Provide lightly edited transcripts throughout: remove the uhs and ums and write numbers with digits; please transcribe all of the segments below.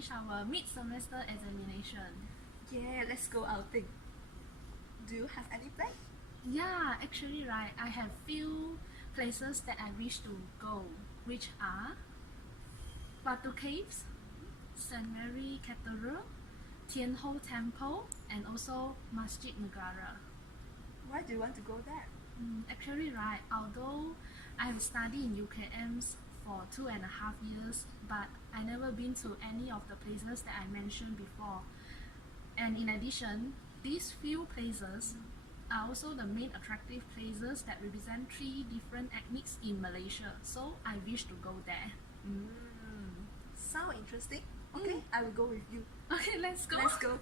finish our mid-semester examination. Yeah, let's go outing. Do you have any plan? Yeah, actually right, I have few places that I wish to go, which are Batu Caves, St. Mary Cathedral, Tian Ho Temple, and also Masjid Negara. Why do you want to go there? Actually right, although I have studied in UKMs for 2.5 years, but I never been to any of the places that I mentioned before. And in addition, these few places are also the main attractive places that represent 3 different ethnics in Malaysia. So I wish to go there. Sound interesting? Okay, I will go with you. Okay, let's go. Let's go.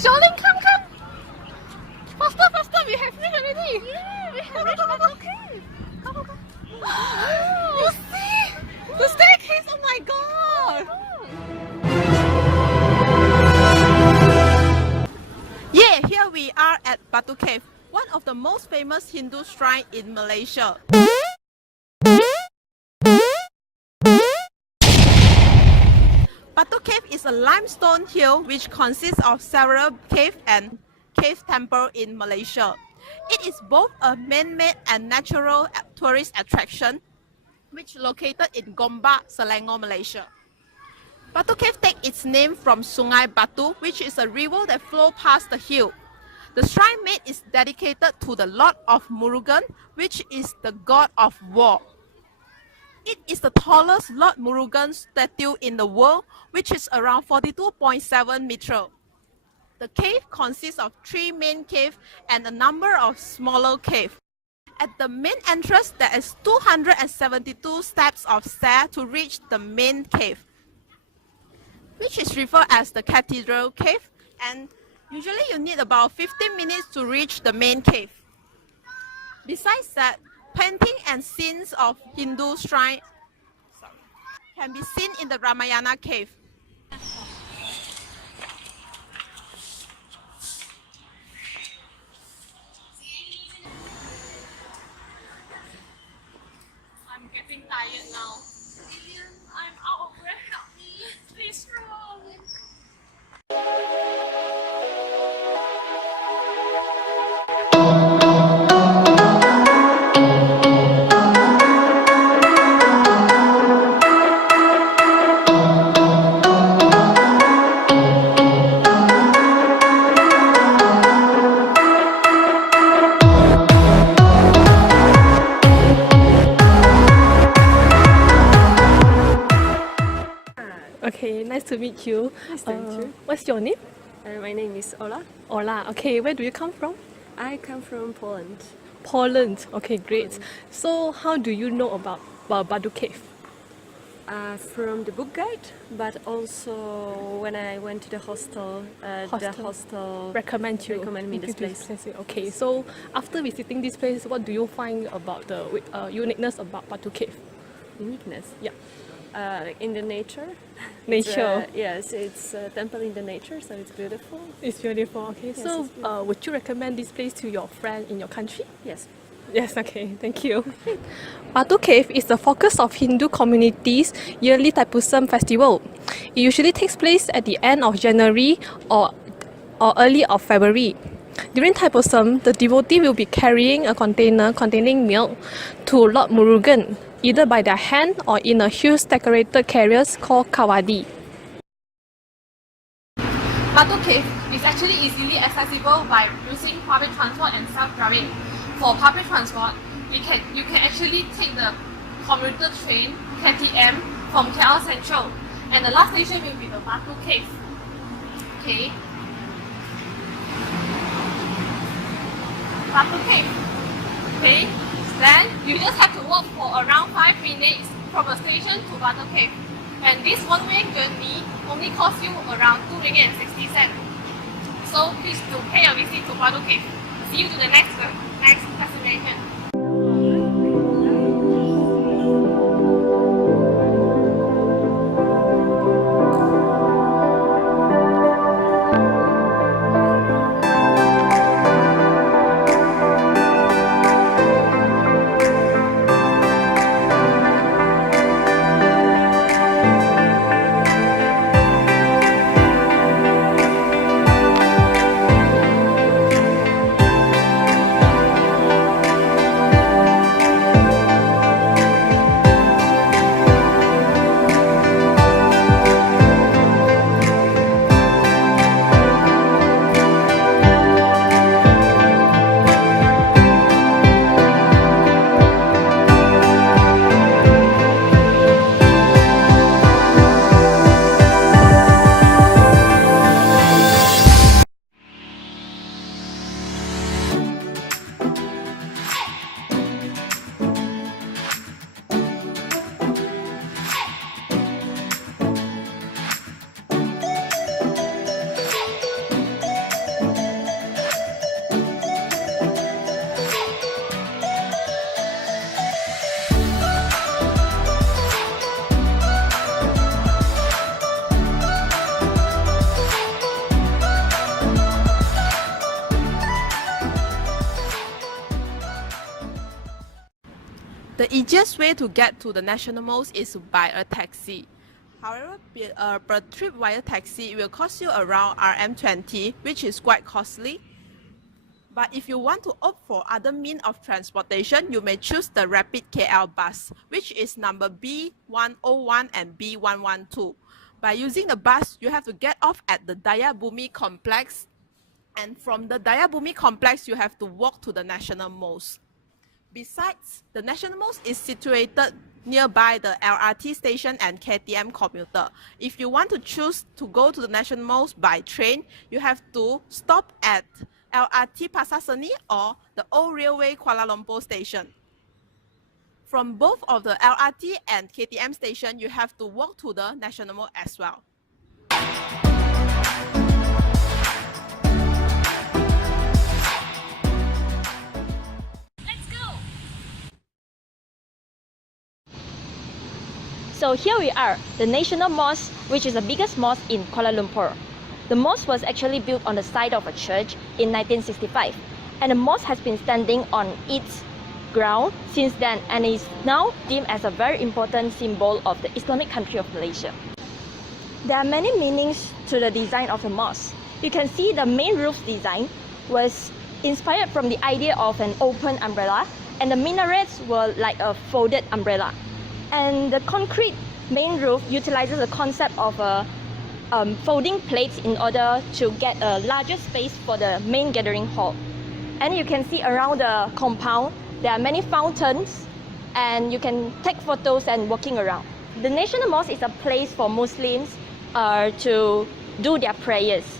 Charlene, come! Faster, we have reached already! Yeah, we have reached Batu Cave. Go! You see? The staircase, oh my god! Yeah, here we are at Batu Cave, one of the most famous Hindu shrine in Malaysia. Batu Cave is a limestone hill which consists of several cave and cave temple in Malaysia. It is both a man-made and natural tourist attraction which located in Gombak, Selangor, Malaysia. Batu Cave takes its name from Sungai Batu, which is a river that flows past the hill. The shrine made is dedicated to the Lord of Murugan, which is the god of war. It is the tallest Lord Murugan statue in the world, which is around 42.7 meters. The cave consists of 3 main caves and a number of smaller caves. At the main entrance, there is 272 steps of stairs to reach the main cave, which is referred as the Cathedral Cave, and usually you need about 15 minutes to reach the main cave. Besides that, painting and scenes of Hindu shrine can be seen in the Ramayana cave. I'm getting tired now. I'm out of breath, help me! Please run! Okay, nice to meet you. Nice to meet you. What's your name? My name is Ola. Ola. Okay, where do you come from? I come from Poland. Poland. Okay, great. So, how do you know about Batu Cave? From the book guide, but also when I went to the hostel, the hostel Recommend me this place. Okay, so after visiting this place, what do you find about the uniqueness about Batu Cave? Uniqueness. Yeah. In the nature. Nature. Yes, it's a temple in the nature, so it's beautiful. It's beautiful. Okay, Yes, so it's beautiful. would you recommend this place to your friend in your country? Yes. Yes, okay, thank you. Batu Cave is the focus of Hindu communities' yearly Thaipusam festival. It usually takes place at the end of January or early of February. During Thaipusam, the devotee will be carrying a container containing milk to Lord Murugan, either by their hand or in a huge decorated carriers called kawadi. Batu Cave is actually easily accessible by using public transport and self-driving. For public transport, you can actually take the commuter train KTM from KL Central, and the last station will be the Batu Cave. Okay. Batu Cave. Okay. Then you just have to walk for around 5 minutes from the station to Batu Cave. And this one-way journey only costs you around 2 ringgit and 60 cents. So please do pay a visit to Batu Cave. See you to the next destination. The easiest way to get to the National Mall is by a taxi. However, per trip via taxi will cost you around RM20, which is quite costly. But if you want to opt for other means of transportation, you may choose the Rapid KL bus, which is number B101 and B112. By using the bus, you have to get off at the Daya Bumi complex, and from the Daya Bumi complex, you have to walk to the National Malls. Besides, the National Malls is situated nearby the LRT station and KTM commuter. If you want to choose to go to the National Malls by train, you have to stop at LRT Pasar Seni or the Old Railway Kuala Lumpur station. From both of the LRT and KTM station, you have to walk to the National Mall as well. So here we are, the National Mosque, which is the biggest mosque in Kuala Lumpur. The mosque was actually built on the site of a church in 1965, and the mosque has been standing on its ground since then and is now deemed as a very important symbol of the Islamic country of Malaysia. There are many meanings to the design of the mosque. You can see the main roof design was inspired from the idea of an open umbrella, and the minarets were like a folded umbrella. And the concrete main roof utilizes the concept of folding plates in order to get a larger space for the main gathering hall. And you can see around the compound, there are many fountains, and you can take photos and walking around. The National Mosque is a place for Muslims to do their prayers.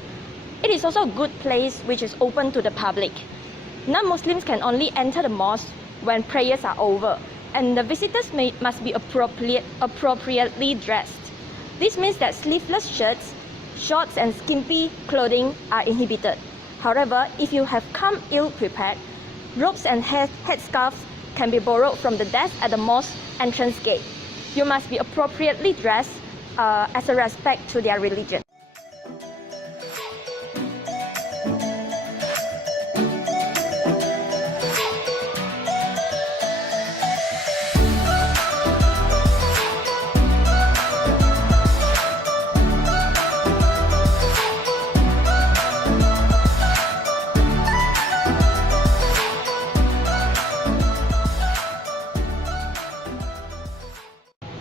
It is also a good place which is open to the public. Non-Muslims can only enter the mosque when prayers are over, and the visitors must be appropriately dressed. This means that sleeveless shirts, shorts and skimpy clothing are inhibited. However, if you have come ill-prepared, robes and headscarves can be borrowed from the desk at the mosque entrance gate. You must be appropriately dressed as a respect to their religion.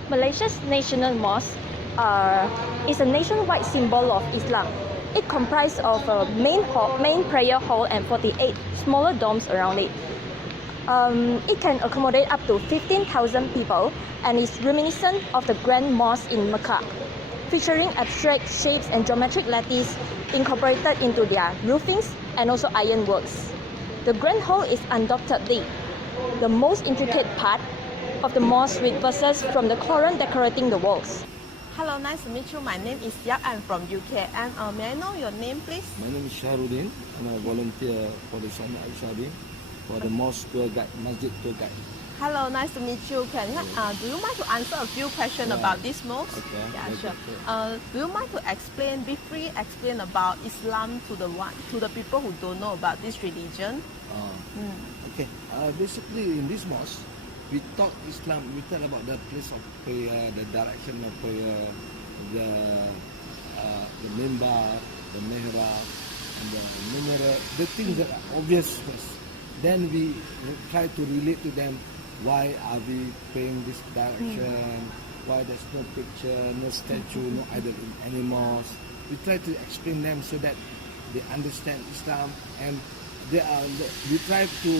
Malaysia's National Mosque is a nationwide symbol of Islam. It comprises of a main prayer hall and 48 smaller domes around it. It can accommodate up to 15,000 people and is reminiscent of the Grand Mosque in Mecca, featuring abstract shapes and geometric lattice incorporated into their roofings and also ironworks. The Grand Hall is undoubtedly the most intricate part of the mosque with verses from the Quran decorating the walls. Hello, nice to meet you. My name is Yap. I'm from UK. And may I know your name, please? My name is Shahrudin. I'm a volunteer for the Summit Al-Shadi for the mosque tour guide, masjid tour guide. Hello, nice to meet you. Do you mind to answer a few questions about this mosque? Okay. Yeah, very sure. good. Do you mind to briefly explain about Islam to the people who don't know about this religion? Okay. Basically, in this mosque, we talk Islam. We talk about the place of prayer, the direction of prayer, the minbar, the mihrab, and the minaret. The things that are obvious first. Then we try to relate to them. Why are we praying this direction? Why there's no picture, no statue, no idol in any mosque? We try to explain them so that they understand Islam, and we try to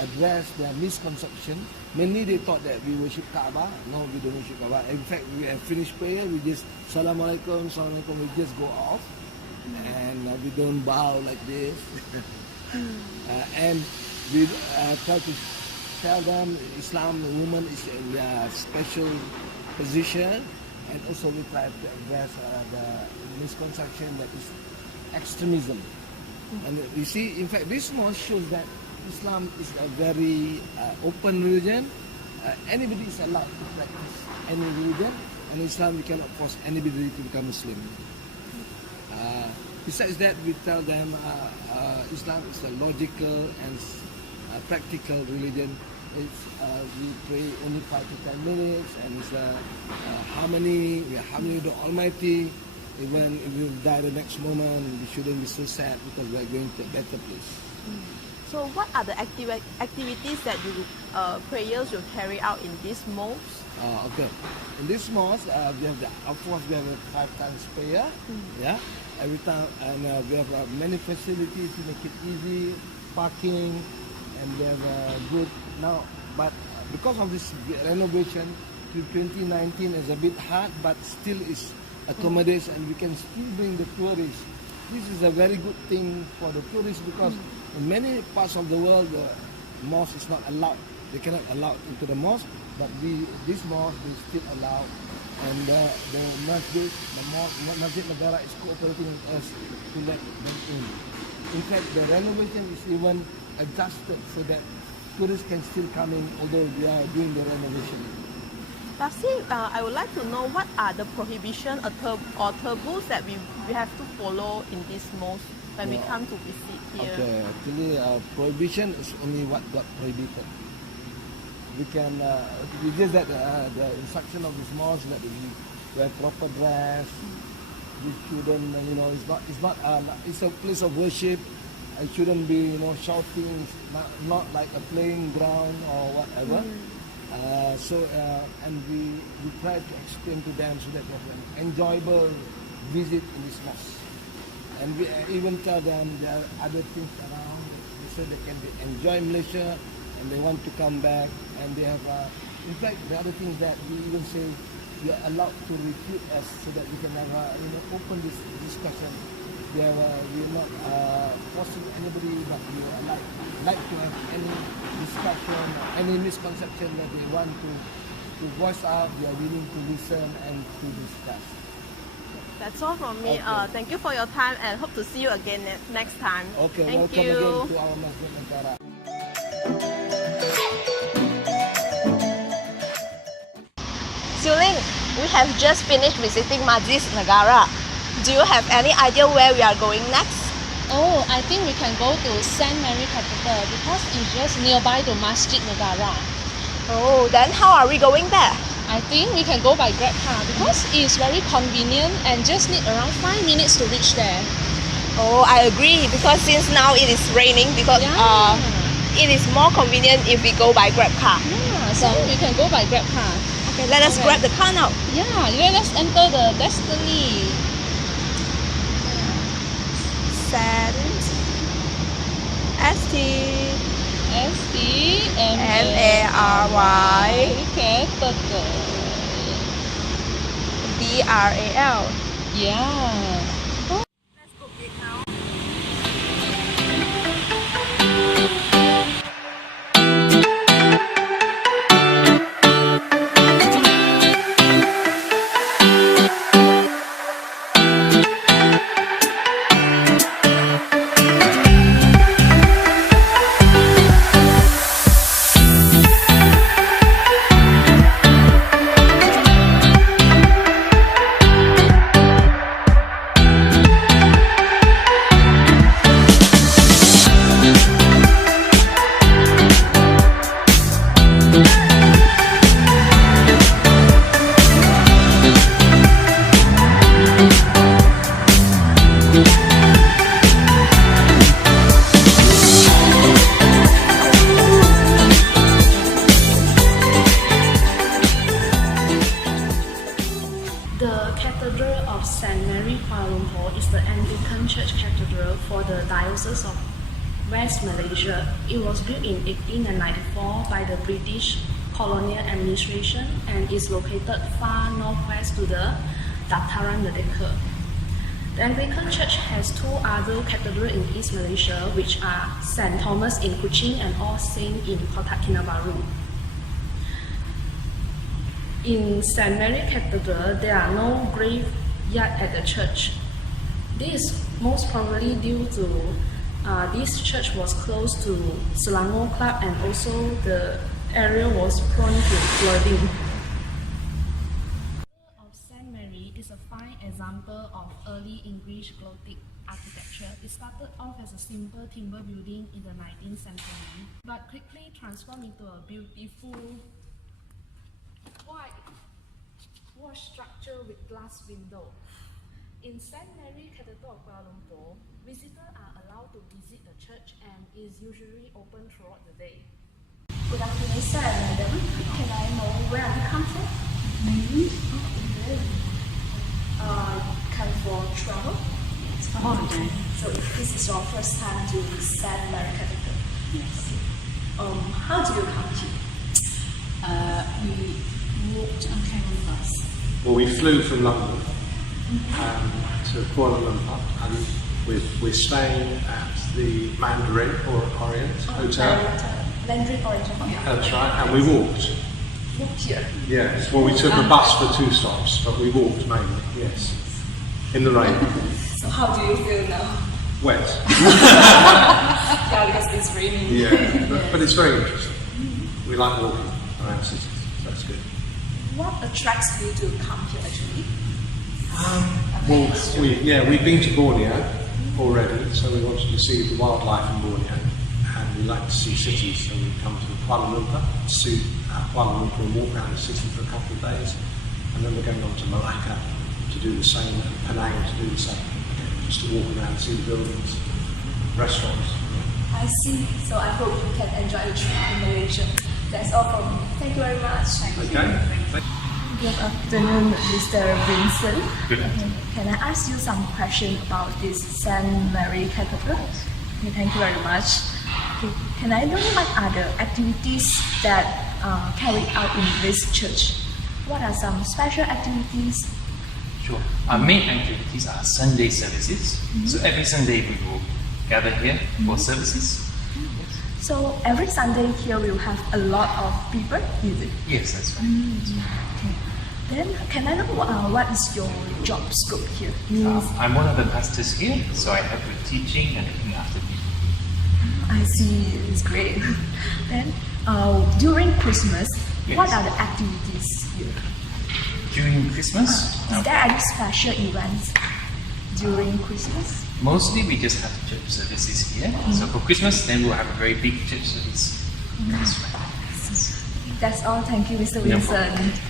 address their misconception. Mainly they thought that we worship Kaaba. No, we don't worship Kaaba. In fact, we have finished prayer, we just Assalamualaikum, Assalamualaikum, we just go off, and we don't bow like this. And we try to tell them Islam, the woman is in a special position, and also we try to address the misconception that is extremism. And you see, in fact, this mosque shows that Islam is a very open religion. Anybody is allowed to practice any religion, and in Islam we cannot force anybody to become Muslim. Besides that, we tell them Islam is a logical and practical religion. We pray only 5 to 10 minutes, and it's harmony. We are harmony with the Almighty. Even if we die the next moment, we shouldn't be so sad because we are going to a better place. So what are the activities that prayers you carry out in this mosque? Okay. In this mosque, we have of course we have a 5 times prayer. Yeah. Every time, and we have many facilities to make it easy, parking, and we have good now. But because of this renovation, to 2019 is a bit hard, but still is accommodates, and we can still bring the tourists. This is a very good thing for the tourists because in many parts of the world, the mosque is not allowed. They cannot allow into the mosque, but this mosque is still allowed. And the masjid, Masjid Negara is cooperating with us to let them in. In fact, the renovation is even adjusted so that tourists can still come in, although we are doing the renovation. Lastly, I would like to know what are the prohibition or taboos that we have to follow in this mosque when we come to visit here. Okay, actually prohibition is only what got prohibited. We can, we just that the instruction of this mosque that we wear proper dress. We shouldn't, it's a place of worship. It shouldn't be, shouting. It's not like a playing ground or whatever. And we try to explain to them so that they have an enjoyable visit in this mosque. And we even tell them there are other things around so they can enjoy Malaysia and they want to come back. And they have, in fact, the other thing that we even say we are allowed to recruit us so that we can have, open this discussion. We are not forcing anybody, but we are like to have any discussion, any misconception that they want to voice out. We are willing to listen and to discuss. That's all from me. Okay. Thank you for your time and hope to see you again next time. Okay, Thank welcome you. again to our Masjid Negara. Siuling, we have just finished visiting Masjid Negara. Do you have any idea where we are going next? Oh, I think we can go to Saint Mary Cathedral because it's just nearby to Masjid Negara. Oh, then how are we going there? I think we can go by Grab car because it's very convenient and just need around 5 minutes to reach there. Oh, I agree because since now it is raining because it is more convenient if we go by Grab car. Yeah, so we can go by Grab car. Okay, let us grab the car now. Yeah, let us enter the Destiny. Saint S-T-M-A-R-Y Cathedral. BRAL. Yeah. Cathedral of St. Mary Kuala Lumpur is the Anglican Church Cathedral for the Diocese of West Malaysia. It was built in 1894 by the British colonial administration and is located far northwest to the Dataran Merdeka. The Anglican Church has two other cathedrals in East Malaysia, which are St. Thomas in Kuching and All Saints in Kota Kinabalu. In St. Mary Cathedral, there are no graveyard at the church. This is most probably due to this church was close to Selangor Club and also the area was prone to flooding. Of St. Mary is a fine example of early English Gothic architecture. It started off as a simple timber building in the 19th century, but quickly transformed into a beautiful white structure with glass window. In St. Mary Cathedral of Kuala Lumpur, visitors are allowed to visit the church and is usually open throughout the day. Good afternoon, sir and madam. Can I know where you come from? Come for travel? Okay. So if this is your first time to St. Mary Cathedral? Yes. How do you come here? We walked and came on the bus. Well, we flew from London to Kuala Lumpur, and we're staying at the Mandarin or Orient Hotel. Mandarin Orient Hotel. That's right, and we walked. Walk here? Yes, well, we took a bus for 2 stops, but we walked mainly, yes, in the rain. So how do you feel now? Wet. Yeah, because it's raining. Yeah, but it's very interesting. We like walking around cities, so that's good. What attracts you to come here actually? Well, we've been to Borneo already, so we wanted to see the wildlife in Borneo, and we like to see cities, so we come to Kuala Lumpur to see Kuala Lumpur and walk around the city for a couple of days, and then we're going on to Malacca to do the same, and Penang to do the same, just to walk around and see the buildings, restaurants. I see. So I hope you can enjoy the trip in Malaysia. That's all from me. Thank you very much. Okay. Good afternoon, Mr. Vincent. Good afternoon. Can I ask you some questions about this St. Mary Cathedral? Okay, thank you very much. Okay. Can I know what are the activities that carried out in this church? What are some special activities? Sure. Our main activities are Sunday services. So every Sunday we will gather here for services. So every Sunday here we will have a lot of people, is it? Yes, that's right. Okay. Then can I know what is your job scope here? I'm one of the pastors here, so I help with teaching and looking after people. I see, it's great. Then during Christmas, Yes. what are the activities here? During Christmas, Is there any special events during Christmas? mostly we just have church services here. So for Christmas, then we'll have a very big church service. That's right. That's all. Thank you, Mr. No Vincent.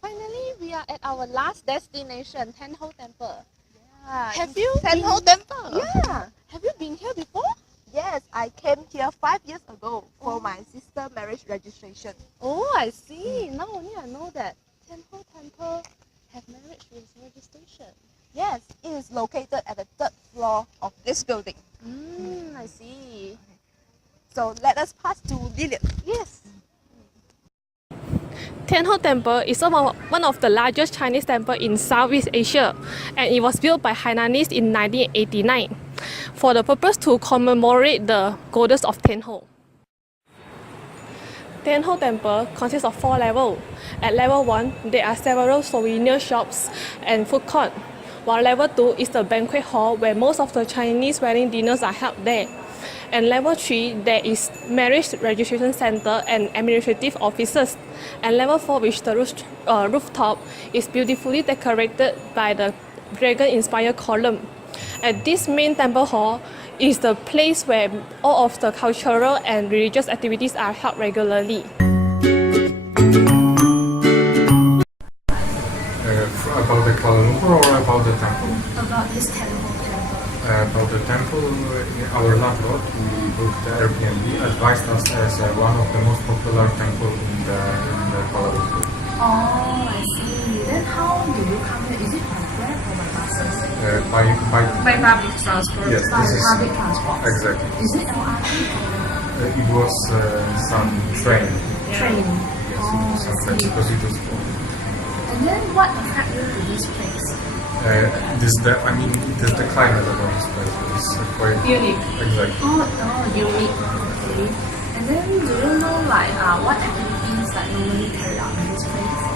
Finally, we are at our last destination, Tenho Temple. Have you Tenho Temple? Yeah. Have you been here before? Yes, I came here 5 years ago for my sister marriage registration. Oh, I see. Now only I know that Tenho Temple have marriage registration. Yes, it is located at the 3rd floor of this building. I see. So let us pass to Lillian. Yes. Tenho Temple is one of the largest Chinese temples in Southeast Asia, and it was built by Hainanese in 1989 for the purpose to commemorate the goddess of Tenho. Tenho Temple consists of 4 levels. At level 1, there are several souvenir shops and food court, while level 2 is the banquet hall where most of the Chinese wedding dinners are held there. And level 3, there is marriage registration center and administrative offices. And level 4, which the rooftop is beautifully decorated by the dragon-inspired column. At this main temple hall is the place where all of the cultural and religious activities are held regularly. Kuala Lumpur or about the temple? About this temple. About the temple, our landlord who booked the Airbnb advised us as one of the most popular temples in the Kuala Lumpur. Oh, I see. Then how do you come here? Is it by Grab or by buses? By public transport. Yes, By this is public transport. exactly. Is it LRT? It was some train. Train. Yes, it was some train because it was full. And then what attracted you to this place? It is the climate of this place. It's quite Unique. Exactly. Unique. Okay. And then do you know what activities that normally carry out in this place?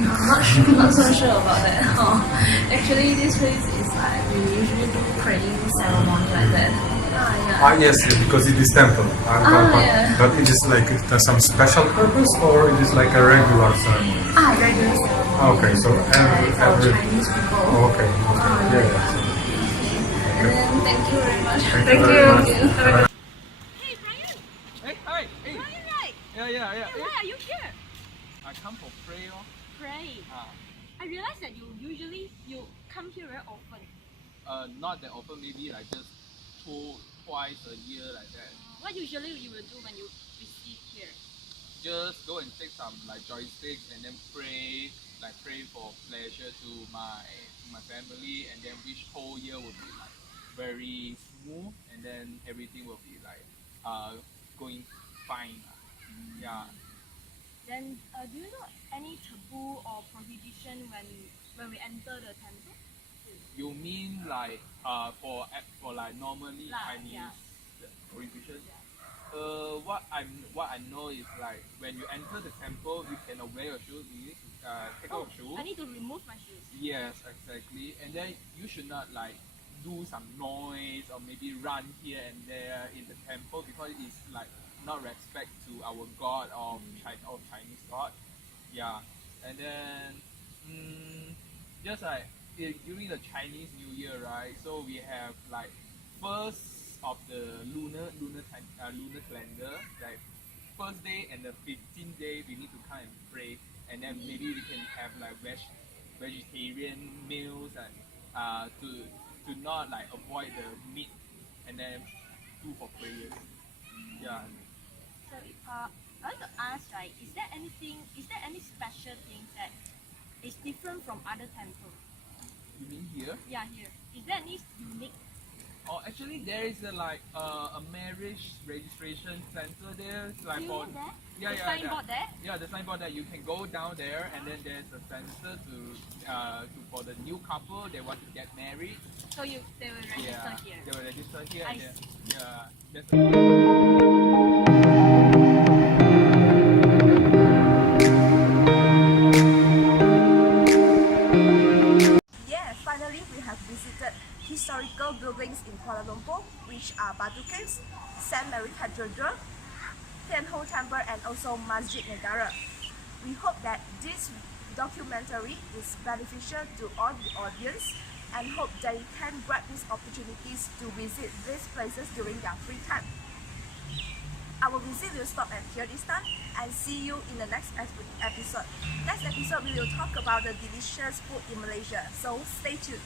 Not so sure about that. Actually, this place is we usually do praying ceremony like that. Yes, because it is temple. But it is like it has some special purpose, or it is like a regular ceremony? Regular ceremony. Okay, so every Chinese people. Okay. Yeah. And then thank you very much. Thank you very much. Hey, Brian! Hey, hi! Hey! Brian, right? Yeah. Hey, why are you here? I come for prayer. Pray. I realize that you come here very often. Not that often, maybe like just twice a year like that. What usually you will do when you receive here? Just go and take some like joysticks and then pray for pleasure to my family, and then wish whole year will be like very smooth, and then everything will be like going fine. Yeah. Then do you know any taboo or prohibition when we enter the temple? You mean like for like normally Chinese prohibition? What I know is like when you enter the temple, you cannot wear your shoes. You need to take off your shoes. I need to remove my shoes. Yes, exactly. And then you should not like do some noise or maybe run here and there in the temple, because it's like not respect to our God of Chinese God. Yeah. And then just like during the Chinese New Year, right? So we have like first of the lunar calendar, like first day and the 15th day we need to come and pray, and then maybe we can have like vegetarian meals and to not like avoid the meat, and then do for prayers. Yeah. So I want to ask, right, is there any special thing that is different from other temples? You mean here? Yeah, here. Is there any unique? Oh, actually, there is a marriage registration center there. It's like for The signboard there? Yeah, the signboard that you can go down there, and then there's a center to for the new couple they want to get married. So they will register here. They will register here. I And then, see. yeah, that's Finally, we have visited historical buildings in Kuala Lumpur, which are Batu Caves, St. Mary Cathedral, Tian Ho Temple, and also Masjid Negara. We hope that this documentary is beneficial to all the audience, and hope they can grab these opportunities to visit these places during their free time. Our visit will stop at here this time, and see you in the next episode. Next episode we will talk about the delicious food in Malaysia, so stay tuned.